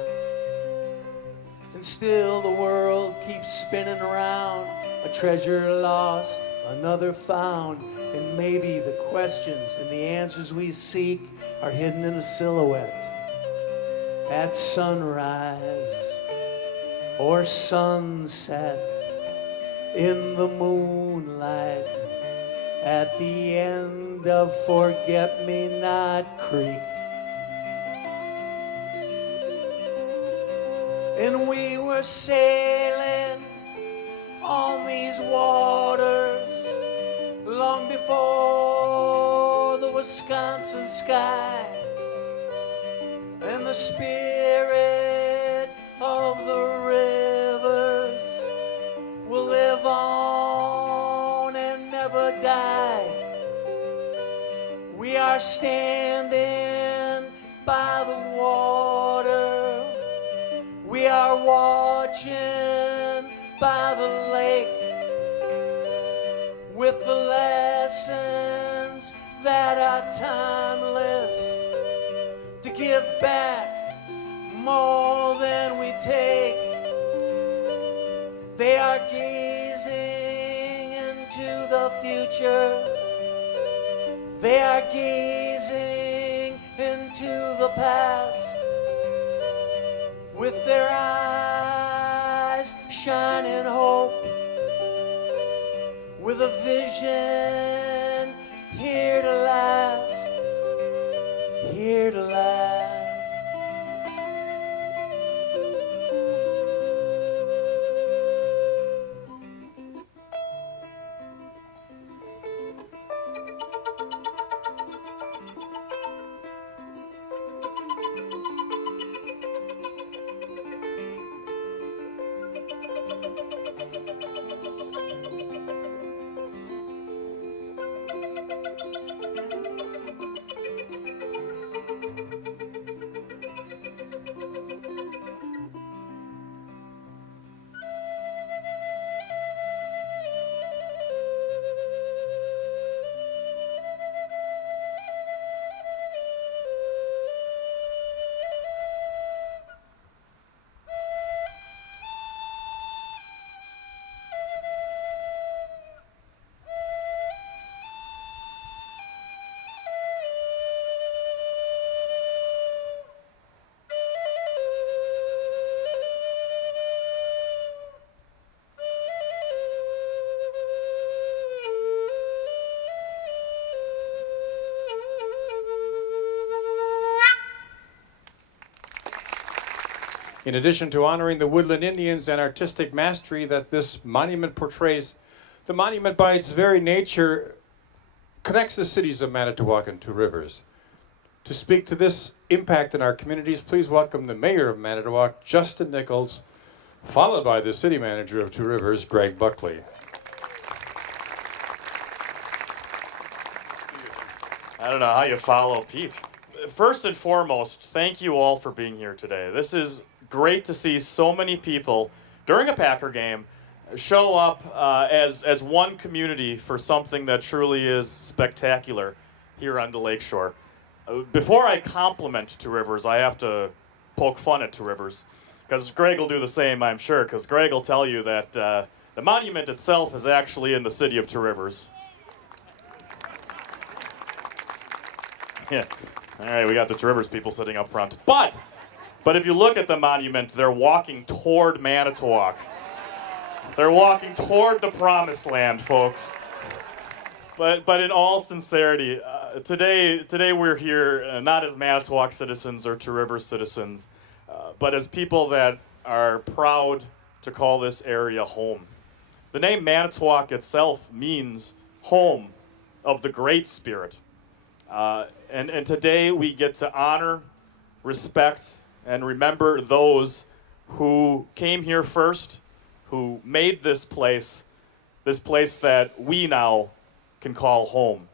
And still the world keeps spinning around, a treasure lost, another found, and maybe the questions and the answers we seek are hidden in a silhouette at sunrise or sunset, in the moonlight, at the end of Forget-Me-Not Creek. And we were sailing on these waters long before the Wisconsin sky, and the spirit of the rivers will live on and never die. We are standing by the water, we are watching by the lake, with the lessons that are timeless, to give back more than we take. They are gazing into the future, they are gazing into the past, with their eyes shining hope, with a vision here to last, here to last. In addition to honoring the woodland Indians and artistic mastery that this monument portrays, the monument by its very nature connects the cities of Manitowoc and Two Rivers. To speak to this impact in our communities, please welcome the Mayor of Manitowoc, Justin Nichols, followed by the City Manager of Two Rivers, Greg Buckley. I don't know how you follow Pete. First and foremost, thank you all for being here today. This is great to see so many people during a Packer game show up as one community for something that truly is spectacular here on the lakeshore. Before I compliment Two Rivers, I have to poke fun at Two Rivers, because Greg will do the same, I'm sure, because Greg will tell you that the monument itself is actually in the city of Two Rivers. Yeah. All right, we got the Two Rivers people sitting up front. But if you look at the monument, they're walking toward Manitowoc. They're walking toward the promised land, folks. But in all sincerity, today we're here not as Manitowoc citizens or Two Rivers citizens, but as people that are proud to call this area home. The name Manitowoc itself means home of the Great Spirit. And today we get to honor, respect, and remember those who came here first, who made this place that we now can call home.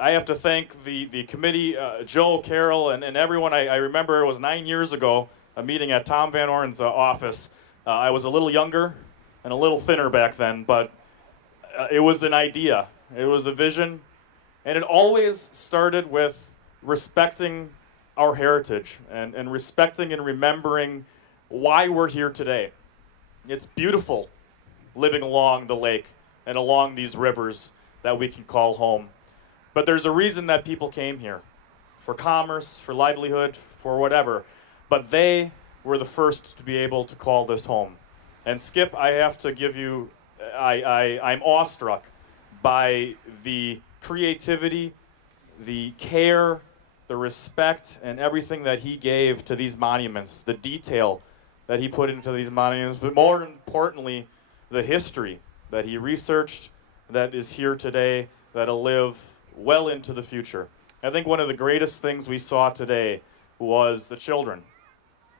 I have to thank the committee, Joe, Carol, and everyone. I remember it was 9 years ago, a meeting at Tom Van Orn's office. I was a little younger and a little thinner back then, but it was an idea. It was a vision. And it always started with respecting our heritage and respecting and remembering why we're here today. It's beautiful living along the lake and along these rivers that we can call home. But there's a reason that people came here, for commerce, for livelihood, for whatever. But they were the first to be able to call this home. And Skip, I have to give you, I'm awestruck by the creativity, the care, the respect, and everything that he gave to these monuments, the detail that he put into these monuments, but more importantly, the history that he researched that is here today, that'll live well into the future. I think one of the greatest things we saw today was the children,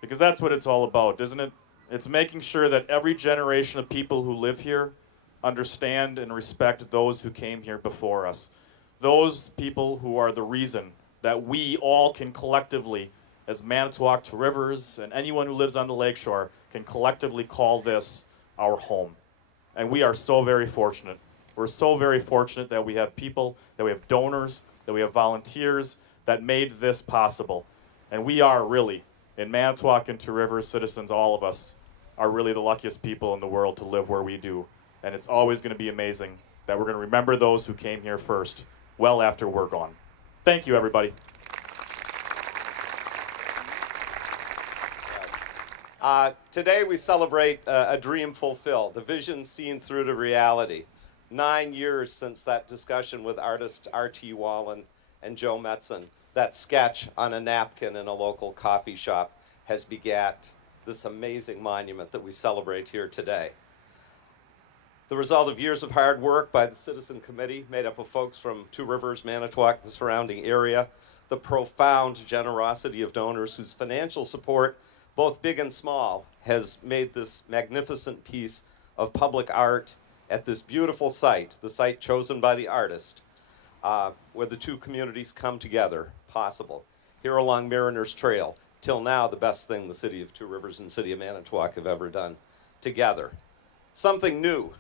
because that's what it's all about, isn't it? It's making sure that every generation of people who live here understand and respect those who came here before us. Those people who are the reason that we all can collectively, as Manitowoc, Two Rivers, and anyone who lives on the lakeshore, can collectively call this our home. And we are so very fortunate. We're so very fortunate that we have people, that we have donors, that we have volunteers that made this possible. And we are really, in Manitowoc and Two Rivers, citizens, all of us, are really the luckiest people in the world to live where we do. And it's always going to be amazing that we're going to remember those who came here first, well after we're gone. Thank you, everybody. Today we celebrate a dream fulfilled, a vision seen through to reality. 9 years since that discussion with artist R.T. Wallen and Joe Metzen, that sketch on a napkin in a local coffee shop has begat this amazing monument that we celebrate here today. The result of years of hard work by the Citizen Committee, made up of folks from Two Rivers, Manitowoc, the surrounding area, the profound generosity of donors whose financial support, both big and small, has made this magnificent piece of public art at this beautiful site, the site chosen by the artist, where the two communities come together, possible. Here along Mariner's Trail, till now the best thing the City of Two Rivers and City of Manitowoc have ever done together. Something new,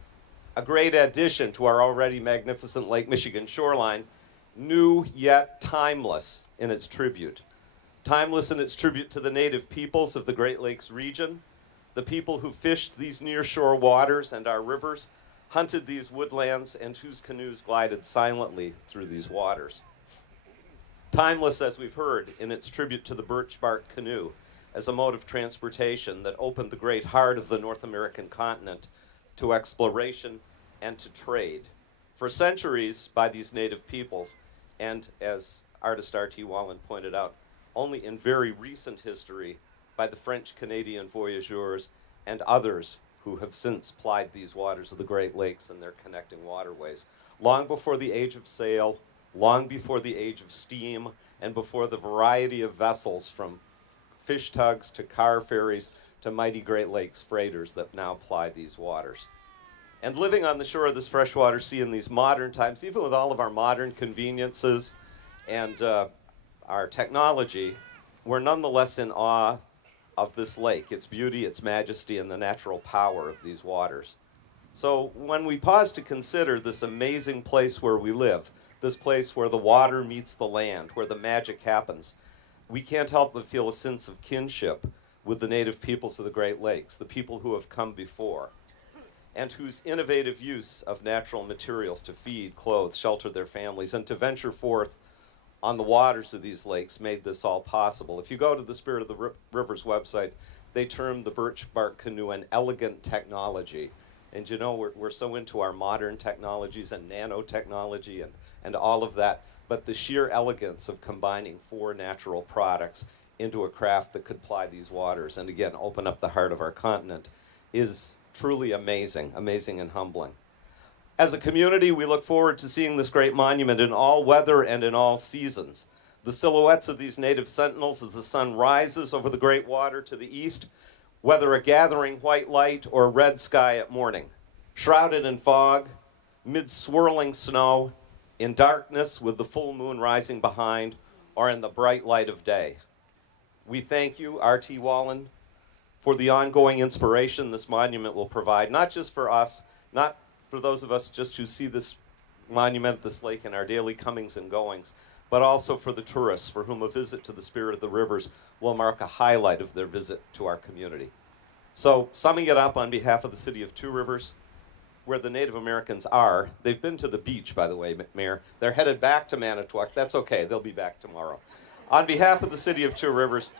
a great addition to our already magnificent Lake Michigan shoreline, new yet timeless in its tribute. Timeless in its tribute to the native peoples of the Great Lakes region, the people who fished these nearshore waters and our rivers, hunted these woodlands, and whose canoes glided silently through these waters. Timeless, as we've heard, in its tribute to the birch bark canoe as a mode of transportation that opened the great heart of the North American continent to exploration and to trade. For centuries by these native peoples, and as artist R.T. Wallen pointed out, only in very recent history by the French-Canadian voyageurs and others who have since plied these waters of the Great Lakes and their connecting waterways. Long before the age of sail, long before the age of steam, and before the variety of vessels from fish tugs to car ferries to mighty Great Lakes freighters that now ply these waters. And living on the shore of this freshwater sea in these modern times, even with all of our modern conveniences and our technology, we're nonetheless in awe of this lake, its beauty, its majesty, and the natural power of these waters. So when we pause to consider this amazing place where we live, this place where the water meets the land, where the magic happens, we can't help but feel a sense of kinship with the native peoples of the Great Lakes, the people who have come before, and whose innovative use of natural materials to feed, clothe, shelter their families, and to venture forth on the waters of these lakes made this all possible. If you go to the Spirit of the Rivers website, they term the birch bark canoe an elegant technology. And you know, we're so into our modern technologies and nanotechnology and all of that, but the sheer elegance of combining 4 natural products into a craft that could ply these waters and again open up the heart of our continent is truly amazing, amazing and humbling. As a community, we look forward to seeing this great monument in all weather and in all seasons. The silhouettes of these native sentinels as the sun rises over the great water to the east, whether a gathering white light or red sky at morning, shrouded in fog, mid swirling snow, in darkness with the full moon rising behind, or in the bright light of day. We thank you, R.T. Wallen, for the ongoing inspiration this monument will provide, not just for us, not for those of us just who see this monument, this lake, in our daily comings and goings, but also for the tourists for whom a visit to the Spirit of the Rivers will mark a highlight of their visit to our community. So, summing it up on behalf of the City of Two Rivers, where the Native Americans are, they've been to the beach, by the way, Mayor. They're headed back to Manitowoc. That's okay, they'll be back tomorrow. On behalf of the City of Two Rivers,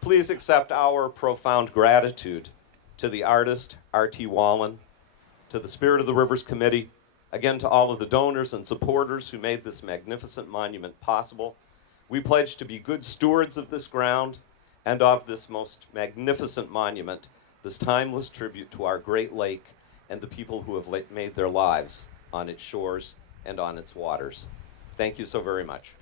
please accept our profound gratitude to the artist, R.T. Wallen, to the Spirit of the Rivers Committee, again to all of the donors and supporters who made this magnificent monument possible. We pledge to be good stewards of this ground and of this most magnificent monument, this timeless tribute to our great lake and the people who have made their lives on its shores and on its waters. Thank you so very much.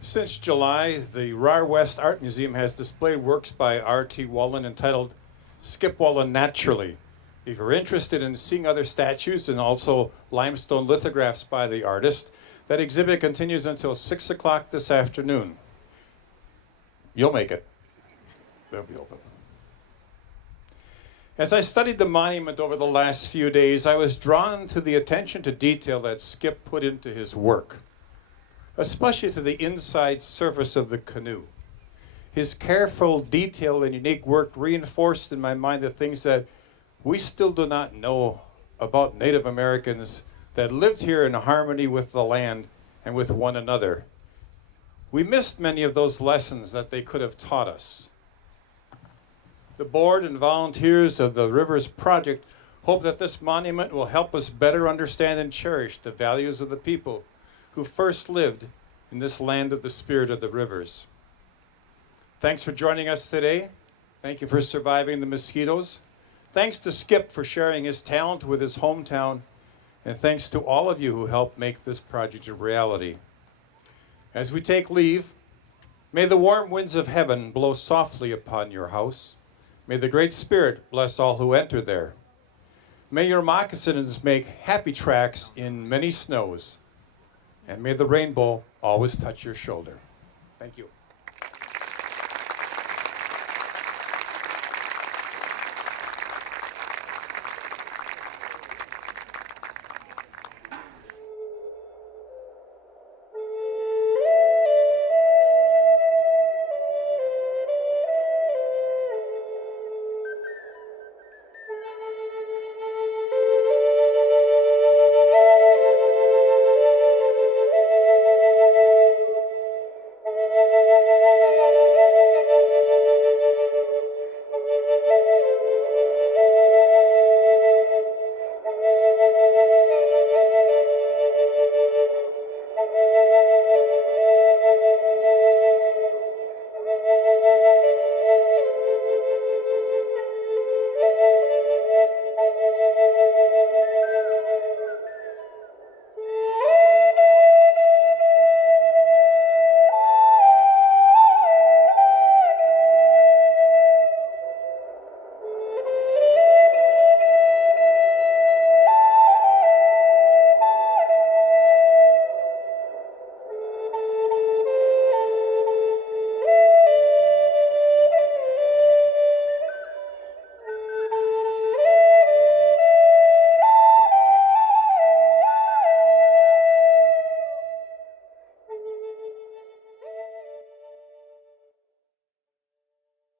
Since July, the RAR West Art Museum has displayed works by R.T. Wallen entitled Skip Wallen Naturally. If you're interested in seeing other statues and also limestone lithographs by the artist, that exhibit continues until 6 o'clock this afternoon. You'll make it. They'll be open. As I studied the monument over the last few days, I was drawn to the attention to detail that Skip put into his work, especially to the inside surface of the canoe. His careful detail and unique work reinforced in my mind the things that we still do not know about Native Americans that lived here in harmony with the land and with one another. We missed many of those lessons that they could have taught us. The board and volunteers of the Rivers Project hope that this monument will help us better understand and cherish the values of the people who first lived in this land of the Spirit of the Rivers. Thanks for joining us today. Thank you for surviving the mosquitoes. Thanks to Skip for sharing his talent with his hometown. And thanks to all of you who helped make this project a reality. As we take leave, may the warm winds of heaven blow softly upon your house. May the Great Spirit bless all who enter there. May your moccasins make happy tracks in many snows. And may the rainbow always touch your shoulder. Thank you.